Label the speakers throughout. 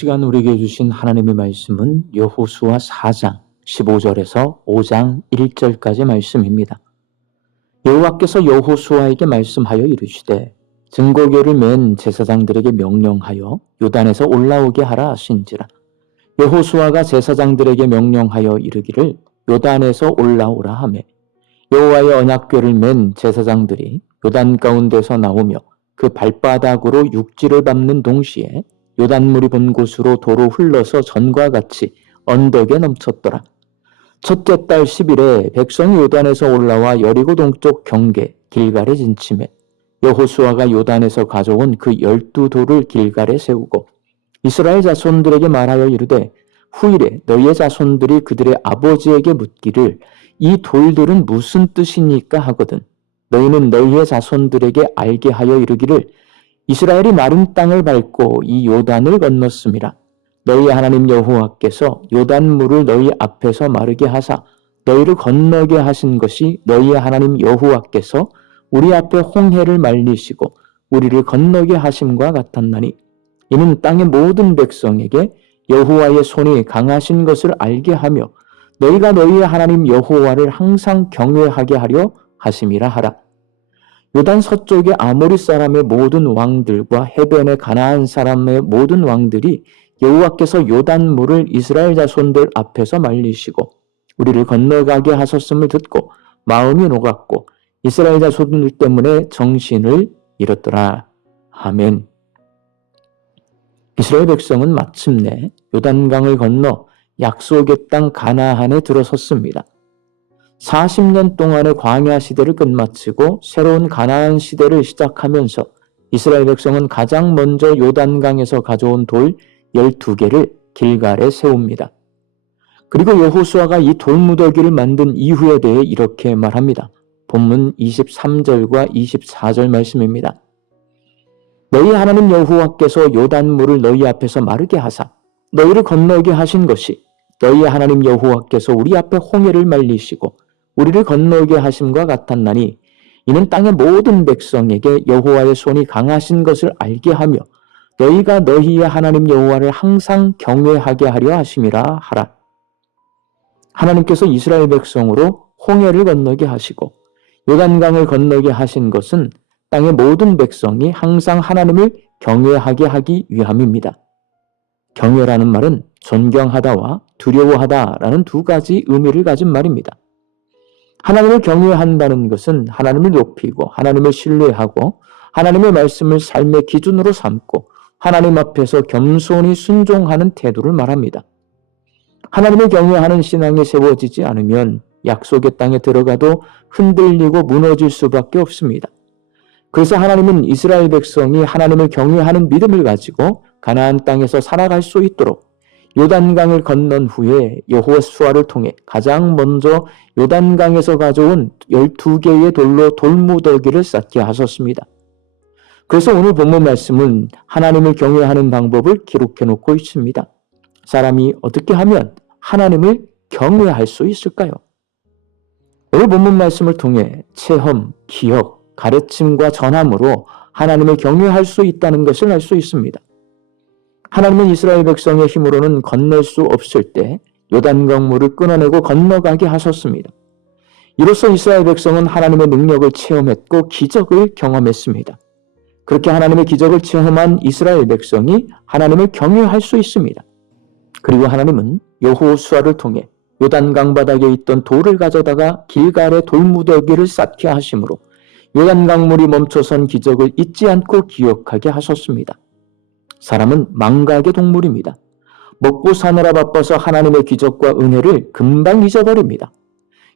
Speaker 1: 이 시간 우리에게 주신 하나님의 말씀은 여호수아 4장 15절에서 5장 1절까지 말씀입니다. 여호와께서 여호수아에게 말씀하여 이르시되 증거궤를 맨 제사장들에게 명령하여 요단에서 올라오게 하라 하신지라 여호수아가 제사장들에게 명령하여 이르기를 요단에서 올라오라 하매 여호와의 언약궤를 맨 제사장들이 요단 가운데서 나오며 그 발바닥으로 육지를 밟는 동시에 요단물이 본 곳으로 도로 흘러서 전과 같이 언덕에 넘쳤더라. 첫째 달 10일에 백성이 요단에서 올라와 여리고 동쪽 경계 길갈에 진침해 여호수아가 요단에서 가져온 그 열두 돌을 길갈에 세우고 이스라엘 자손들에게 말하여 이르되 후일에 너희의 자손들이 그들의 아버지에게 묻기를 이 돌들은 무슨 뜻이니까 하거든 너희는 너희의 자손들에게 알게 하여 이르기를 이스라엘이 마른 땅을 밟고 이 요단을 건넜습니다. 너희 하나님 여호와께서 요단물을 너희 앞에서 마르게 하사 너희를 건너게 하신 것이 너희의 하나님 여호와께서 우리 앞에 홍해를 말리시고 우리를 건너게 하심과 같았나니 이는 땅의 모든 백성에게 여호와의 손이 강하신 것을 알게 하며 너희가 너희의 하나님 여호와를 항상 경외하게 하려 하심이라 하라. 요단 서쪽의 아모리 사람의 모든 왕들과 해변의 가나안 사람의 모든 왕들이 여호와께서 요단 물을 이스라엘 자손들 앞에서 말리시고 우리를 건너가게 하셨음을 듣고 마음이 녹았고 이스라엘 자손들 때문에 정신을 잃었더라. 아멘. 이스라엘 백성은 마침내 요단강을 건너 약속의 땅 가나안에 들어섰습니다. 40년 동안의 광야 시대를 끝마치고 새로운 가나안 시대를 시작하면서 이스라엘 백성은 가장 먼저 요단강에서 가져온 돌 12개를 길갈에 세웁니다. 그리고 여호수아가 이 돌무더기를 만든 이후에 대해 이렇게 말합니다. 본문 23절과 24절 말씀입니다. 너희 하나님 여호와께서 요단물을 너희 앞에서 마르게 하사 너희를 건너게 하신 것이 너희 하나님 여호와께서 우리 앞에 홍해를 말리시고 우리를 건너게 하심과 같았나니 이는 땅의 모든 백성에게 여호와의 손이 강하신 것을 알게 하며 너희가 너희의 하나님 여호와를 항상 경외하게 하려 하심이라 하라. 하나님께서 이스라엘 백성으로 홍해를 건너게 하시고 요단강을 건너게 하신 것은 땅의 모든 백성이 항상 하나님을 경외하게 하기 위함입니다. 경외라는 말은 존경하다와 두려워하다라는 두 가지 의미를 가진 말입니다. 하나님을 경외한다는 것은 하나님을 높이고 하나님을 신뢰하고 하나님의 말씀을 삶의 기준으로 삼고 하나님 앞에서 겸손히 순종하는 태도를 말합니다. 하나님을 경외하는 신앙이 세워지지 않으면 약속의 땅에 들어가도 흔들리고 무너질 수밖에 없습니다. 그래서 하나님은 이스라엘 백성이 하나님을 경외하는 믿음을 가지고 가나안 땅에서 살아갈 수 있도록 요단강을 건넌 후에 여호수아를 통해 가장 먼저 요단강에서 가져온 12개의 돌로 돌무더기를 쌓게 하셨습니다. 그래서 오늘 본문 말씀은 하나님을 경외하는 방법을 기록해 놓고 있습니다. 사람이 어떻게 하면 하나님을 경외할 수 있을까요? 오늘 본문 말씀을 통해 체험, 기억, 가르침과 전함으로 하나님을 경외할 수 있다는 것을 알 수 있습니다. 하나님은 이스라엘 백성의 힘으로는 건널 수 없을 때 요단 강 물을 끊어내고 건너가게 하셨습니다. 이로써 이스라엘 백성은 하나님의 능력을 체험했고 기적을 경험했습니다. 그렇게 하나님의 기적을 체험한 이스라엘 백성이 하나님을 경외할 수 있습니다. 그리고 하나님은 여호수아를 통해 요단강 바닥에 있던 돌을 가져다가 길갈의 돌무더기를 쌓게 하심으로 요단강 물이 멈춰선 기적을 잊지 않고 기억하게 하셨습니다. 사람은 망각의 동물입니다. 먹고 사느라 바빠서 하나님의 기적과 은혜를 금방 잊어버립니다.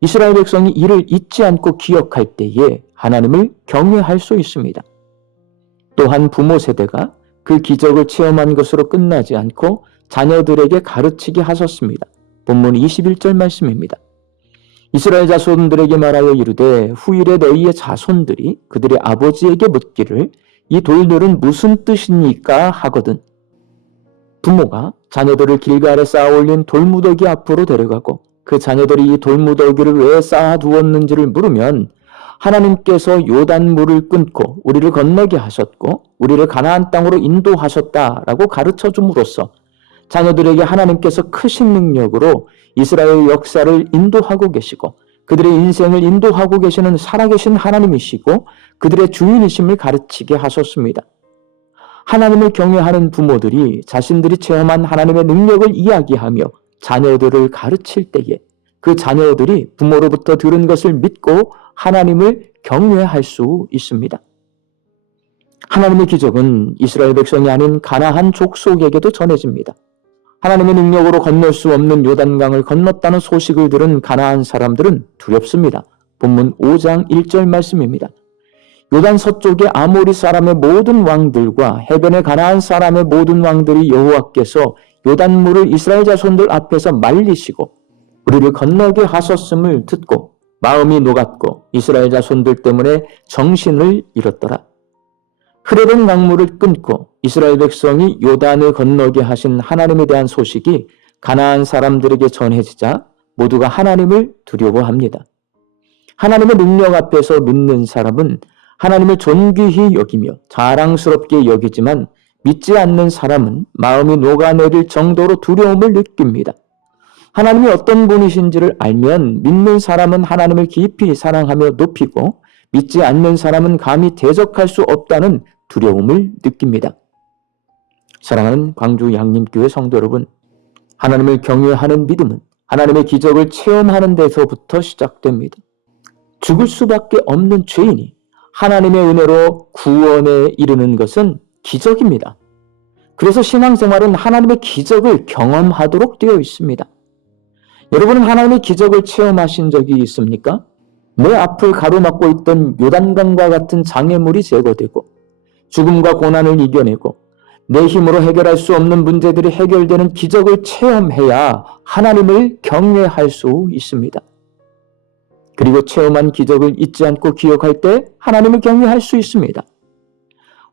Speaker 1: 이스라엘 백성이 이를 잊지 않고 기억할 때에 하나님을 경외할 수 있습니다. 또한 부모 세대가 그 기적을 체험한 것으로 끝나지 않고 자녀들에게 가르치게 하셨습니다. 본문 21절 말씀입니다. 이스라엘 자손들에게 말하여 이르되 후일에 너희의 자손들이 그들의 아버지에게 묻기를 이 돌들은 무슨 뜻입니까? 하거든. 부모가 자녀들을 길가에 쌓아 올린 돌무더기 앞으로 데려가고 그 자녀들이 이 돌무더기를 왜 쌓아 두었는지를 물으면 하나님께서 요단물을 끊고 우리를 건너게 하셨고 우리를 가나안 땅으로 인도하셨다라고 가르쳐 줌으로써 자녀들에게 하나님께서 크신 능력으로 이스라엘 역사를 인도하고 계시고 그들의 인생을 인도하고 계시는 살아계신 하나님이시고 그들의 주인이심을 가르치게 하셨습니다. 하나님을 경외하는 부모들이 자신들이 체험한 하나님의 능력을 이야기하며 자녀들을 가르칠 때에 그 자녀들이 부모로부터 들은 것을 믿고 하나님을 경외할 수 있습니다. 하나님의 기적은 이스라엘 백성이 아닌 가나한 족속에게도 전해집니다. 하나님의 능력으로 건널 수 없는 요단강을 건넜다는 소식을 들은 가나안 사람들은 두렵습니다. 본문 5장 1절 말씀입니다. 요단 서쪽의 아모리 사람의 모든 왕들과 해변의 가나안 사람의 모든 왕들이 여호와께서 요단물을 이스라엘 자손들 앞에서 말리시고 우리를 건너게 하셨음을 듣고 마음이 녹았고 이스라엘 자손들 때문에 정신을 잃었더라. 흐르는 강물을 끊고 이스라엘 백성이 요단을 건너게 하신 하나님에 대한 소식이 가나안 사람들에게 전해지자 모두가 하나님을 두려워합니다. 하나님의 능력 앞에서 믿는 사람은 하나님을 존귀히 여기며 자랑스럽게 여기지만 믿지 않는 사람은 마음이 녹아내릴 정도로 두려움을 느낍니다. 하나님이 어떤 분이신지를 알면 믿는 사람은 하나님을 깊이 사랑하며 높이고 믿지 않는 사람은 감히 대적할 수 없다는 두려움을 느낍니다. 사랑하는 광주 양림교회 성도 여러분, 하나님을 경외하는 믿음은 하나님의 기적을 체험하는 데서부터 시작됩니다. 죽을 수밖에 없는 죄인이 하나님의 은혜로 구원에 이르는 것은 기적입니다. 그래서 신앙생활은 하나님의 기적을 경험하도록 되어 있습니다. 여러분은 하나님의 기적을 체험하신 적이 있습니까? 내 앞을 가로막고 있던 요단강과 같은 장애물이 제거되고 죽음과 고난을 이겨내고 내 힘으로 해결할 수 없는 문제들이 해결되는 기적을 체험해야 하나님을 경외할 수 있습니다. 그리고 체험한 기적을 잊지 않고 기억할 때 하나님을 경외할 수 있습니다.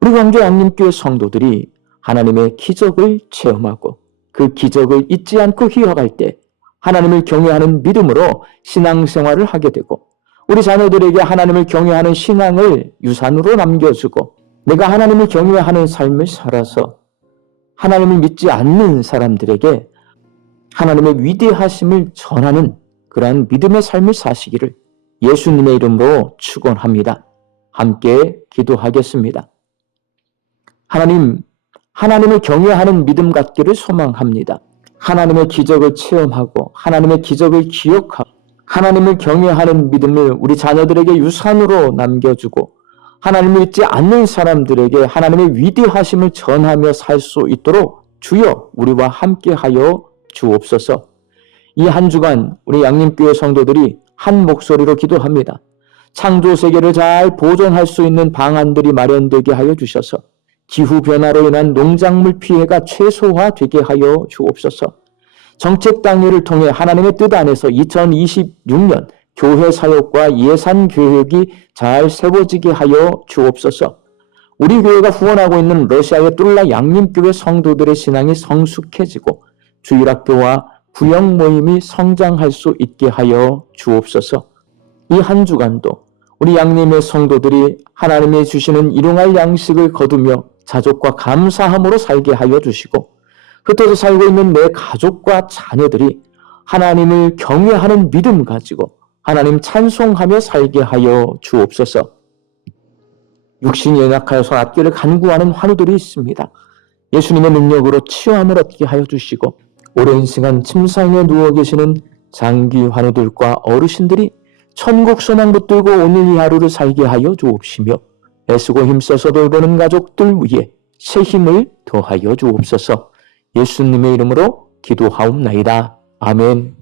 Speaker 1: 우리 광주 양림교회 성도들이 하나님의 기적을 체험하고 그 기적을 잊지 않고 기억할 때 하나님을 경외하는 믿음으로 신앙생활을 하게 되고 우리 자녀들에게 하나님을 경외하는 신앙을 유산으로 남겨주고 내가 하나님을 경외하는 삶을 살아서 하나님을 믿지 않는 사람들에게 하나님의 위대하심을 전하는 그러한 믿음의 삶을 사시기를 예수님의 이름으로 축원합니다. 함께 기도하겠습니다. 하나님, 하나님을 경외하는 믿음 갖기를 소망합니다. 하나님의 기적을 체험하고 하나님의 기적을 기억하고 하나님을 경외하는 믿음을 우리 자녀들에게 유산으로 남겨주고 하나님을 믿지 않는 사람들에게 하나님의 위대하심을 전하며 살 수 있도록 주여 우리와 함께하여 주옵소서. 이 한 주간 우리 양림교회 성도들이 한 목소리로 기도합니다. 창조 세계를 잘 보존할 수 있는 방안들이 마련되게 하여 주셔서 기후 변화로 인한 농작물 피해가 최소화되게 하여 주옵소서. 정책 당위를 통해 하나님의 뜻 안에서 2026년 교회 사역과 예산 교육이 잘 세워지게 하여 주옵소서. 우리 교회가 후원하고 있는 러시아의 뚫라 양림교회 성도들의 신앙이 성숙해지고 주일학교와 구역 모임이 성장할 수 있게 하여 주옵소서. 이 한 주간도 우리 양림의 성도들이 하나님이 주시는 일용할 양식을 거두며 자족과 감사함으로 살게 하여 주시고 흩어져 살고 있는 내 가족과 자녀들이 하나님을 경외하는 믿음 가지고 하나님 찬송하며 살게 하여 주옵소서. 육신이 연약하여서 앞길을 간구하는 환우들이 있습니다. 예수님의 능력으로 치유함을 얻게 하여 주시고 오랜 시간 침상에 누워 계시는 장기 환우들과 어르신들이 천국 소망 붙들고 오늘 이 하루를 살게 하여 주옵시며 애쓰고 힘써서 돌보는 가족들 위해 새 힘을 더하여 주옵소서 예수님의 이름으로 기도하옵나이다. 아멘.